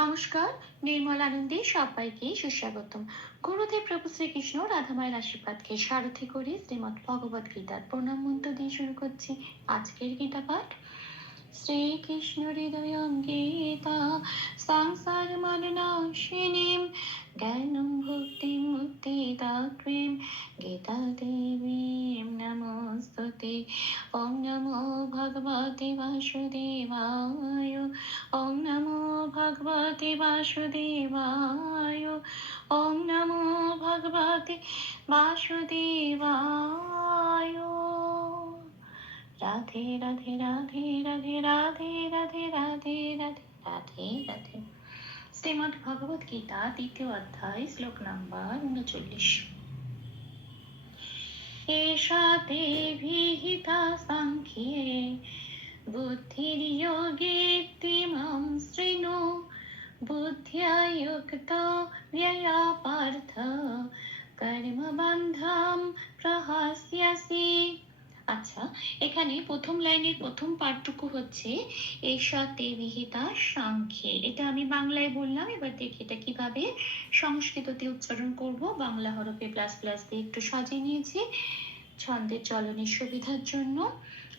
নমস্কার, নির্মল আনন্দে সবাইকে সুস্বাগতম। গুরুদেব প্রভু শ্রীকৃষ্ণ, রাধামায়ের আশীর্বাদকে সারথি করে শ্রীমৎ ভগবত গীতার প্রণাম মন্ত্র দিয়ে শুরু করছি আজকের গীতা পাঠ। শ্রীকৃষ্ণ হৃদয় গীতা সংসার মননাশিনীম জ্ঞানম ভক্তি মুক্তি দাত্রীম গীতা দেবী দেবীম নমস্তুতে ওম নমো ভগবতে বাসুদেবায়। ওম নমো ভগবতে বাসুদেবায়। ওম নমো ভগবতে বাসুদেবায়। রাধে রাধে রাধে রাধে রাধে রাধে রাধে রাধে রাধে রাধে। শ্রীমদ্ ভগবত গীতা দ্বিতীয় অধ্যায়, শ্লোক নাম্বার উনচল্লিশ। एषा ते विहिता साङ्ख्ये बुद्धिर्योगेत्तिमं शृणु बुद्ध्या युक्तो व्यया पार्थ कर्मबन्धं प्रहास्यसि আচ্ছা এখানে প্রথম লাইনের প্রথম পাঠটুকু হচ্ছে, এষা তে বিহিতা সাংখ্যে। এটা আমি বাংলায় বললাম, এবার দেখি এটা কীভাবে সংস্কৃততে উচ্চারণ করব। বাংলা হরফে প্লাস প্লাস দিয়ে একটু সাজিয়ে নিয়েছি। ছন্দের চলনের সুবিধার জন্য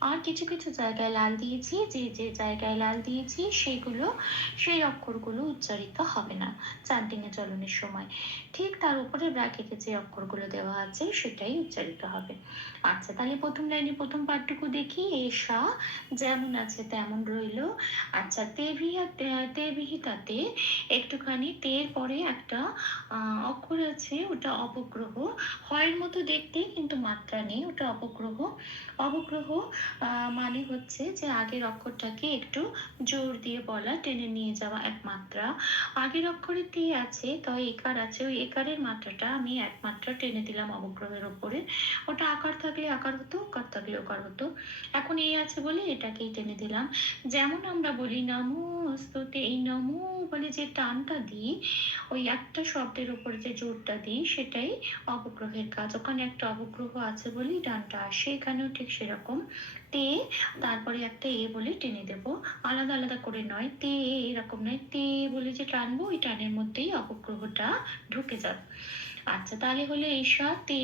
আর কিছু কিছু জায়গায় লাল দিয়েছি যে যে জায়গায় লাল দিয়েছি সেগুলো সেই অক্ষরগুলো উচ্চারিত হবে না চান্টিংয়ে চলনের সময়। ঠিক তার উপরে ব্র্যাকেটে যে অক্ষরগুলো দেওয়া আছে সেটাই উচ্চারিত হবে। আচ্ছা তাহলে প্রথম লাইনে প্রথম পাঠটুকু দেখি। এসা যেমন আছে তেমন রইল। আচ্ছা তেভিয়া তেবিহিতাতে একটুখানি তের পরে একটা অক্ষর আছে ওটা অপগ্রহ। হয়ের মতো দেখতে কিন্তু মাত্রা নেই ওটা অপগ্রহ। অবগ্রহ আহ, মানে হচ্ছে যে আগের অক্ষরটাকে একটু জোর দিয়ে বলা, টেনে নিয়ে যাওয়া এক মাত্রা আগের অক্ষরে তে আছে তাই একার আছে, ওই একারের মাত্রাটা আমি এক মাত্রা টেনে দিলাম অবগ্রহের ওপরে। ওটা আকার থাকলে আকার হতো, ওকার থাকলে ওকার হতো। এখন এই আছে বলে এটাকেই টেনে দিলাম। যেমন আমরা বলি, নমো স্তুতে এই নমো বলে যে টানটা দিই, ওই একটা শব্দের উপর যে জোরটা দিই, সেটাই অবগ্রহের কাজ। ওখানে একটা অবগ্রহ আছে বলেই ডানটা আসে, এখানেও ঠিক সেরকম। তে, তারপরে একটা এ বলে টেনে দেব। আলাদা আলাদা করে নয় তে, এরকম নয় তে বলে যে টানবো, ওই টানের মধ্যেই অবগ্রহটা ঢুকে যাবে। আচ্ছা তাহলে হলো এইসা তে,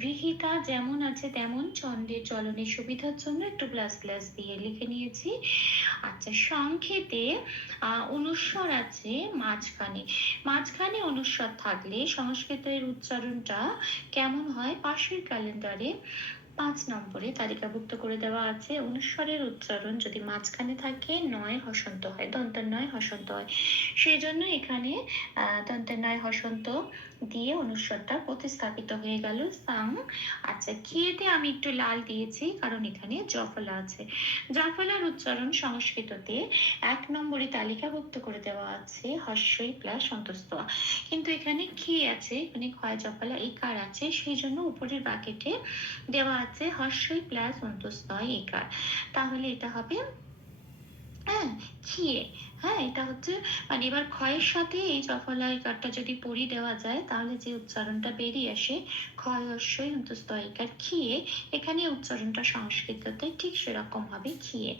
বিহিতা যেমন আছে তেমন ছন্দের চলনের সুবিধার জন্য একটু প্লাস প্লাস দিয়ে লিখে নিয়েছি। আচ্ছা সংক্ষেপে অনুস্বর আছে মাঝখানে। মাঝখানে অনুস্বর থাকলে সংস্কৃতের উচ্চারণটা কেমন হয়? পাশের ক্যালেন্ডারে পাঁচ নম্বরে তালিকাভুক্ত করে দেওয়া আছে, অনুস্বরের উচ্চারণ যদি মাঝখানে থাকে, নয় হসন্ত হয় দন্তের নয় হসন্ত হয়। সেই জন্য এখানে দন্তের নয় হসন্ত দিয়ে অনুস্বরটা প্রতিস্থাপিত হয়ে গেল। সাং আচ্ছা খেয়েতে আমি একটু লাল দিয়েছি, কারণ এখানে জফলা আছে। জফলার উচ্চারণ সংস্কৃততে এক নম্বরে তালিকাভুক্ত করে দেওয়া আছে হর্ষই প্লাস অন্তস্থ আ। কিন্তু এখানে খেয়ে আছে, এখানে ক্ষয় জফলা, এই কার আছে, সেই জন্য উপরের বাকেটে দেওয়া আছে হর্ষই প্লাস অন্তস্থ একার। তাহলে এটা হবে হ্যাঁ খেয়ে হ্যাঁ এটা হচ্ছে মানে এবার ক্ষয়ের সাথে এই জফলা ইকারটা যদি পরি দেওয়া যায়, তাহলে যে উচ্চারণটা বেরিয়ে আসে, ক্ষয় অশ্বই অন্তস্থ ইকার খেয়ে এখানে উচ্চারণটা সংস্কৃততে ঠিক সেরকম হবে খেয়ে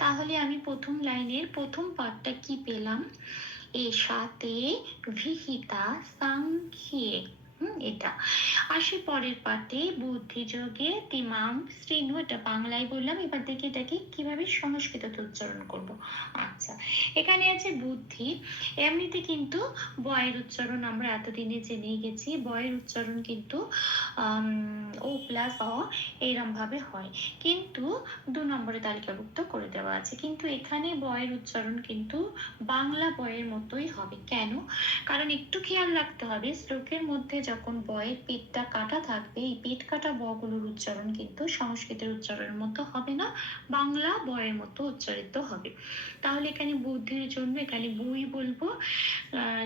তাহলে আমি প্রথম লাইনের প্রথম পার্টটা কি পেলাম? এ সাথে ভিহিতা সাংখ্যে এটা। আসি পরের পাতে বুদ্ধি যোগে তিমাম শ্রীনু এটা বাংলায় বললাম, এবার দেখি এটাকে কীভাবে সংস্কৃততে উচ্চারণ করব। আচ্ছা এখানে আছে বুদ্ধি। এমনিতে কিন্তু বয়ের উচ্চারণ আমরা এতদিনে জেনে গেছি বয়ের উচ্চারণ কিন্তু ও প্লাস অ এইরকম ভাবে হয়। কিন্তু দু নম্বরে তালিকাভুক্ত করে দেওয়া আছে। কিন্তু এখানে বয়ের উচ্চারণ কিন্তু বাংলা বয়ের মতোই হবে। কেন? কারণ একটু খেয়াল রাখতে হবে, শ্লোকের মধ্যে যখন বয়ের পেটটা কাটা থাকবে, এই পেট কাটা বগুলোর উচ্চারণ কিন্তু সংস্কৃতের উচ্চারণের মতো হবে না, বাংলা বয়ের মতো উচ্চারিত হবে। তাহলে এখানে বুদ্ধির জন্য এখানে বই বলব।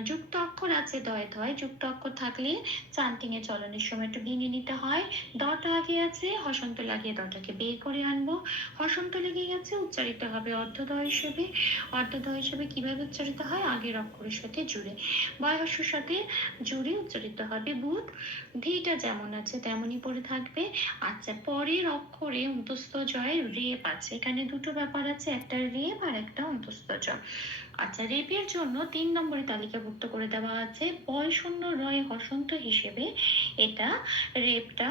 যুক্ত অক্ষর আছে দয় ধয়। যুক্ত অক্ষর থাকলে চান্টিং এ চলনের সময় একটু ভেঙে নিতে হয়। দটা আগে আছে, হসন্ত লাগিয়ে দটাকে বের করে আনব। হসন্ত লেগে গেছে উচ্চারিত হবে অর্ধদয় হিসেবে। অর্ধদয় হিসেবে কীভাবে উচ্চারিত হয়? আগের অক্ষরের সাথে জুড়ে। বয়সের সাথে জুড়ে উচ্চারিত হবে বুধ ধীটা যেমন আছে তেমনই পরে থাকবে। আচ্ছা পরের অক্ষরে অন্তস্থ জয় রেপ আছে। এখানে দুটো ব্যাপার আছে, একটা রেপ আর একটা অন্তস্থ জ আচ্ছা রেপের জন্য তিন নম্বরে তালিকাভুক্ত করে দেওয়া আছে বয় শূন্য রয় হসন্ত হিসেবে। এটা রেপটা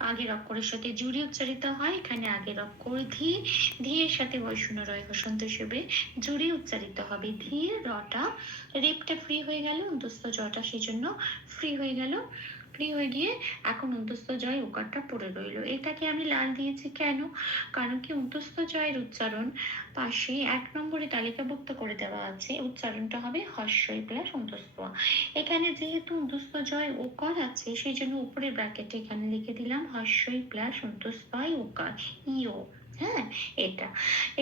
আগের অক্ষরের সাথে জুড়ি উচ্চারিত হয়, এখানে আগের অক্ষর ধি ধীয়ের সাথে বয় শূন্য রয় হসন্ত হিসেবে জুড়ি উচ্চারিত হবে। ধি রটা রেপটা ফ্রি হয়ে গেল, অন্তস্থ জটা সেই জন্য ফ্রি হয়ে গেল। ফ্রি হয়ে গিয়ে এখন অন্তস্থ জয় ওকারটা পড়ে রইল। এটাকে আমি লাল দিয়েছি কেন? কারণ কি অন্তস্থ জয়ের উচ্চারণ পাশে এক নম্বরে তালিকাভুক্ত করে দেওয়া আছে, উচ্চারণটা হবে হর্ষই প্লাস অন্তস্থ। এখানে যেহেতু অন্তস্থ জয় ওকার আছে সেই জন্য উপরের ব্র্যাকেটে এখানে লিখে দিলাম হর্ষই প্লাস অন্তস্থয় ওকার ইও হ্যাঁ এটা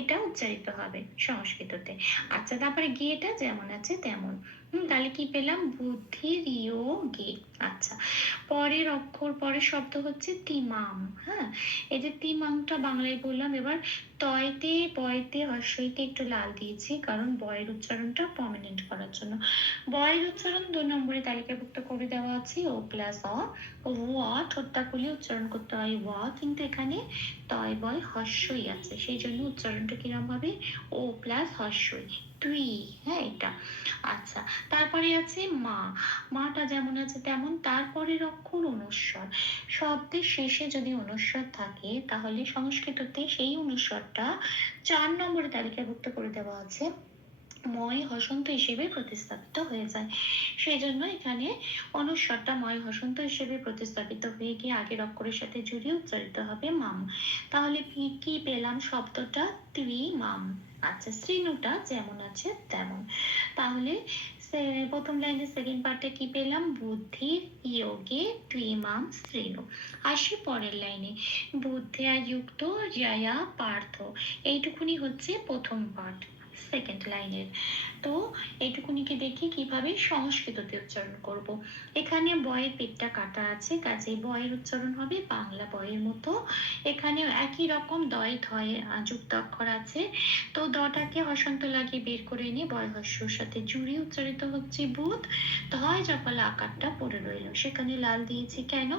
এটা উচ্চারিত হবে সংস্কৃততে। আচ্ছা তারপরে গেটা যেমন আছে তেমন। তাহলে কি পেলাম? বুদ্ধির ইও গে আচ্ছা পরের অক্ষর, পরের শব্দ হচ্ছে তিমাম হ্যাঁ? এই যে তিমাংটা বাংলায় বললাম, এবার তয়তে বয়তে হর্ষইতে একটু লাল দিয়েছি, কারণ বয়ের উচ্চারণটা প্রমিনেন্ট করার জন্য। বয়ের উচ্চারণ দু নম্বরে তালিকাভুক্ত করে দেওয়া আছে, ও প্লাস অ ওয়া ঠোঁটটা খুলে উচ্চারণ করতে হয় ওয়া, কিন্তু এখানে তয়, বয় হর্ষই আছে। সেই জন্য উচ্চারণটা কিরম হবে? ও প্লাস হর্ষই তুই হ্যাঁ এটা। আচ্ছা তারপরে আছে মা। মাটা যেমন আছে তেমন তারপরের অক্ষর অনুস্বর। শব্দের শেষে যদি অনুস্বর থাকে, তাহলে সংস্কৃততে সেই অনুস্বরটা চার নম্বরে তালিকাভুক্ত করে দেওয়া আছে। ময় হসন্ত হিসেবে প্রতিস্থাপিত হয়ে যায়। সেই জন্য এখানে অনুস্বরটা ময় হসন্ত হিসেবে প্রতিস্থাপিত হয়ে গিয়ে আগের অক্ষরের সাথে জুড়ে উচ্চারিত হবে মাম। তাহলে কি- পেলাম? শব্দটা ত্রি মাম আচ্ছা শ্রীনুটা যেমন আছে তেমন। তাহলে প্রথম লাইনের সেকেন্ড পার্টে কি পেলাম? বুদ্ধির ইয়োগে, ত্রিমাম শ্রেণু আসি পরের লাইনে। বুদ্ধি যুক্ত জয়া পার্থ এইটুকুনি হচ্ছে প্রথম পার্ট সেকেন্ড লাইনের তো এইটুকুনিকে দেখি কীভাবে সংস্কৃততে উচ্চারণ করব। এখানে বয়ের পেটটা কাটা আছে, কাজে বয়ের উচ্চারণ হবে বাংলা বয়ের মতো। এখানে একই রকম দয় ধয়, যুক্ত অক্ষর আছে। তো দটাকে হসন্ত লাগিয়ে বের করে এনে বয় হস্যর সাথে জুড়ে উচ্চারিত হচ্ছে বুধ। ধয়, জপালা আকারটা পড়ে রইল। সেখানে লাল দিয়েছি কেন?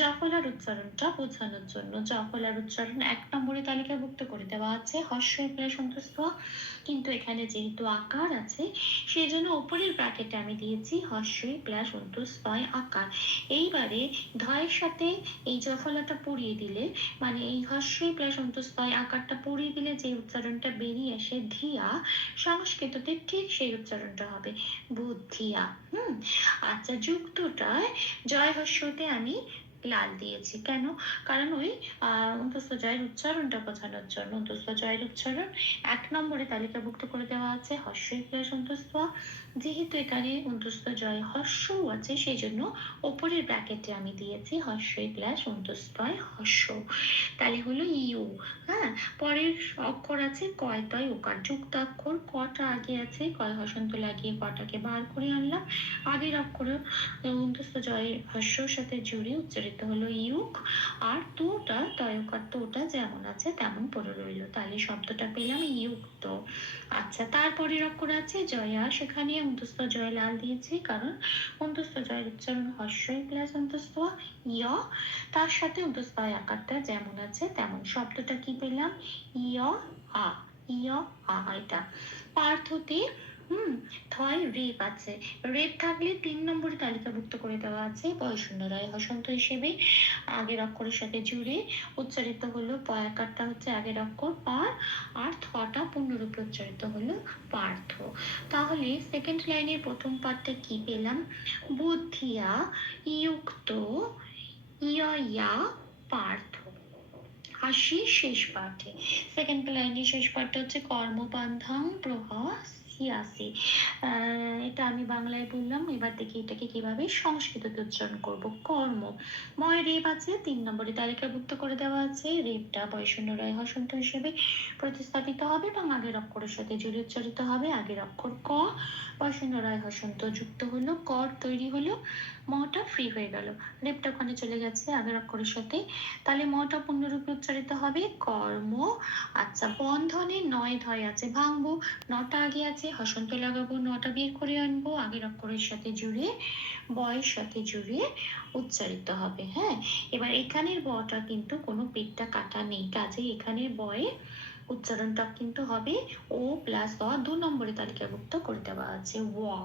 জফলার উচ্চারণটা বোঝানোর জন্য। জফলার উচ্চারণ এক নম্বরে তালিকাভুক্ত করে দেওয়া আছে। হর্ষ প্রায় সন্তুষ্ট কিন্তু এখানে যেহেতু আকার আছে সেই জন্য উপরের ব্র্যাকেটে আমি দিয়েছি হর্ষই প্লাস অন্তস্তয় আকার। এইবারে ধয়ের সাথে এই জফলাটা পড়িয়ে দিলে মানে এই হর্ষই প্লাস অন্তস্তয় আকারটা পড়িয়ে দিলে যে উচ্চারণটা বেরিয়ে আসে ধিয়া, সংস্কৃততে ঠিক সেই উচ্চারণটা হবে বুদ্ধিয়া। হুম? আচ্ছা যুক্তটায় জয় হর্ষতে আমি লাল দিয়েছি। কেন? কারণ ওই অন্তস্থ জয়ের উচ্চারণটা বোঝানোর জন্য। অন্তস্থ জয়ের উচ্চারণ এক নম্বরে তালিকাভুক্ত করে দেওয়া আছে হর্ষই প্লাস অন্তস্থ। যেহেতু এখানে অন্তস্থ জয় হর্ষও আছে সেই জন্য ওপরের ব্র্যাকেটে আমি দিয়েছি হর্ষই প্লাস অন্তস্থয় হর্ষ। তাহলে হলো ইউ হ্যাঁ? পরের অক্ষর আছে, কয় তয় ওকার যুক্ত অক্ষর কটা আগে আছে? কয় হসন্ত লাগিয়ে কটাকে বার করে আনলাম। আগের অক্ষর অন্তস্থ জয়ের হর্ষর সাথে জুড়ে উচ্চারিত হলো ইউক, আর তোটা তয়কার তোটা যেমন আছে তেমন পড়ে রইল। তাহলে শব্দটা পেলাম ইউক্ত আচ্ছা তারপরের অক্ষর আছে জয়া, সেখানে অন্তস্থ জয় লাল দিয়েছি, কারণ অন্তস্থ জয়ের উচ্চারণ হর্ষই প্লাস অন্তস্থ ইয় তার সাথে অন্তস্থ আকারটা যেমন আছে তেমন শব্দটা কি পেলাম? ইয় আ ইয় আ এটা। পার্থতে হুম থয় রেপ আছে। রেপ থাকলে তিন নম্বরে তালিকাভুক্ত করে দেওয়া আছে বয়শূন্য রায় হসন্ত হিসেবে। আগের অক্ষরের সাথে জুড়ে উচ্চারিত হলো পয়াকারটা হচ্ছে আগের অক্ষর পার আর থটা পূর্ণরূপে উচ্চারিত হলো পার্থ। তাহলে সেকেন্ড লাইনের প্রথম পার্টটা কি পেলাম? বুদ্ধিয়া ইয়ুক্ত ইয়া পার্থ। আসি শেষ পাঠে। সেকেন্ড লাইনের শেষ পাঠটা হচ্ছে কর্মবান্ধাং প্রভাস সিয়াসি এটা আমি বাংলায় বললাম, এবার দেখি এটাকে কীভাবে সংস্কৃততে উচ্চারণ করব। কর্ম। ময় রেপ আছে, তিন নম্বরে তালিকাভুক্ত করে দেওয়া আছে। রেপটা বয়শূন্য রায় হসন্ত হিসেবে প্রতিস্থাপিত হবে এবং আগের অক্ষরের সাথে জুড়ে উচ্চারিত হবে। আগের অক্ষর ক বয়শূন্য রায় হসন্ত যুক্ত হলো, কর তৈরি হলো, মটা ফ্রি হয়ে গেল। রেপটা ওখানে চলে গেছে, আগের অক্ষরের সাথে। তাহলে মটা পূর্ণরূপে উচ্চারিত হবে কর্ম। আচ্ছা বন্ধনে নয় ধয় আছে, ভাঙবো, নটা আগে আছে হসন্ত লাগাবো, নটা বের করে আনব, আগের অক্ষরের সাথে জুড়ে, বয়ের সাথে জুড়ে উচ্চারিত হবে হ্যাঁ? এবার এখানের বটা কিন্তু কোনো পেটটা কাটা নেই, কাজে এখানের বয়ে উচ্চারণটা কিন্তু হবে ও প্লাস অ দু নম্বরে তালিকাভুক্ত করে দেওয়া আছে ওয়া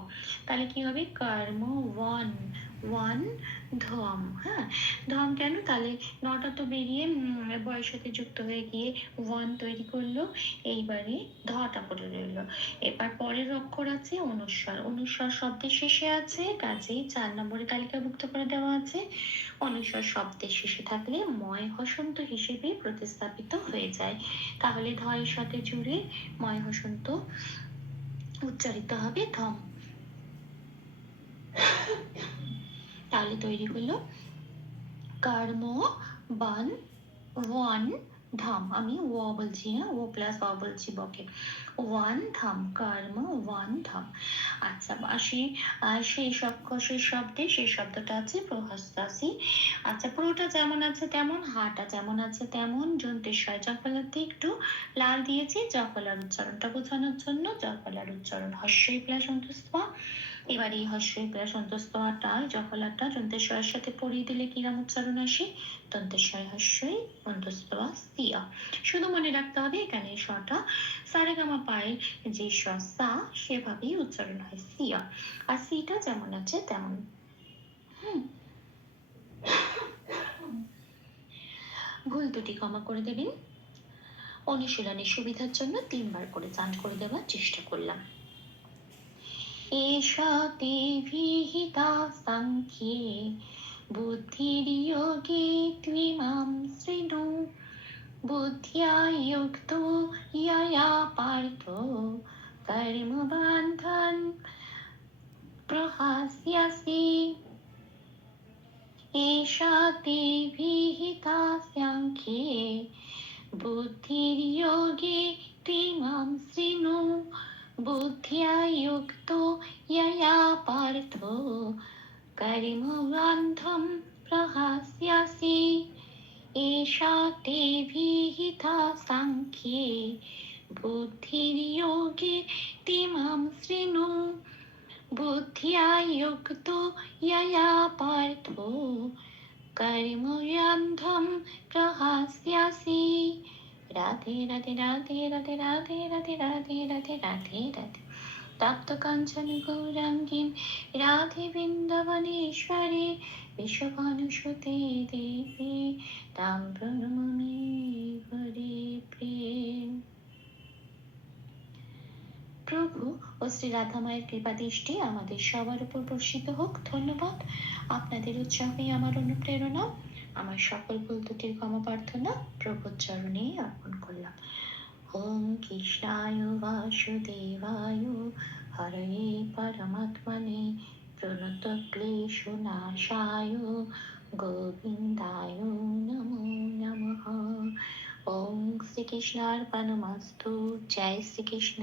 তাহলে কি হবে? কর্ম ওয়ান ওয়ান ধম হ্যাঁ? ধম কেন? তাহলে নটা তো বেরিয়ে বয়ের সাথে যুক্ত হয়ে গিয়ে ওয়ান তৈরি করল। এইবারে ধটা পড়ে রইল। এবার পরের অক্ষর আছে অনুস্বর। অনুস্বর শব্দের শেষে আছে, কাজেই চার নম্বরে তালিকাভুক্ত করে দেওয়া আছে। অনুস্বর শব্দের শেষে থাকলে ময় হসন্ত হিসেবে প্রতিস্থাপিত হয়ে যায়। তাহলে ধয়ের সাথে জুড়ে ময় হসন্ত উচ্চারিত হবে ধম। তাহলে তৈরি হলো কর্ম, বান, ওয়ান, ধাম। আমি ও বলছি না ও প্লাস অ বলছি, বকে। ওয়ান, ধাম। কর্ম, ওয়ান, ধাম। আচ্ছা আসি। সেই সব সেই শব্দে, সেই শব্দটা আছে, প্রহস্তাসি। আচ্ছা পুরোটা যেমন আছে তেমন, হাটা যেমন আছে তেমন জন্তেশ্বয় জফলাতে একটু লাল দিয়েছি, জফলার উচ্চারণটা বোঝানোর জন্য, জফলার উচ্চারণ হস্যই প্লাস অন্তস্থ। এবার এই হস্যই প্লাস অন্তস্থটা জফলাটা দন্তেশ্বরের সাথে পড়িয়ে দিলে কিরাম উচ্চারণ আসে? দন্তেশ্বয় হস্যই অন্তস্থা সিয়া শুধু মনে রাখতে হবে, এখানে স্বটা সারেগামা পায়ের যে স সা, সেভাবেই উচ্চারণ হয় সিয়া আর সিটা যেমন আছে তেমন। হুম। ভুল দুটি ক্ষমা করে দেবেন। অনুশীলনের সুবিধার জন্য তিনবার করে চান করে দেওয়ার চেষ্টা করলাম। एष तेभिहिता सङ्ख्ये बुद्धिर्योगे त्विमां शृणु बुद्ध्या युक्तो यया पार्थो कर्मबन्धन् प्रहास्यसि एषा तेभिहिता सङ्ख्ये बुद्धिर्योगे त्विमां शृणु बुद्ध्या युक्तो यया पार्थो कर्मबन्धं प्रहास्यसि एषा ते विहिता साङ्ख्ये बुद्धिर्योगे तिमां शृणु बुद्ध्या युक्तो यया पार्थो कर्मव्यन्धं प्रहास्यसि রাধে রাধে রাধে রাধে রাধে রাধে রাধে রাধে রাধে রাধে তপ্ত কাঞ্চন গৌরাঙ্গিন রাধে বৃন্দাবনেশ্বরী বিশ্বভানুসুতে দেবী তাম প্রণমি হরে প্রেম প্রভু ও শ্রী রাধামায়ের কৃপা দৃষ্টি আমাদের সবার উপর বর্ষিত হোক ধন্যবাদ আপনাদের উৎসাহে আমার অনুপ্রেরণা আমার সকল ভুল ত্রুটির ক্ষমা প্রার্থনা প্রভুর চরণে অর্পণ করলাম। ওম কৃষ্ণায় বাসুদেবায়, হরে পরমাত্মনে প্রণত ক্লেশ নাশায়, গোবিন্দায় নমো নমঃ। ওম শ্রীকৃষ্ণার্পণমস্তু, জয় শ্রীকৃষ্ণ।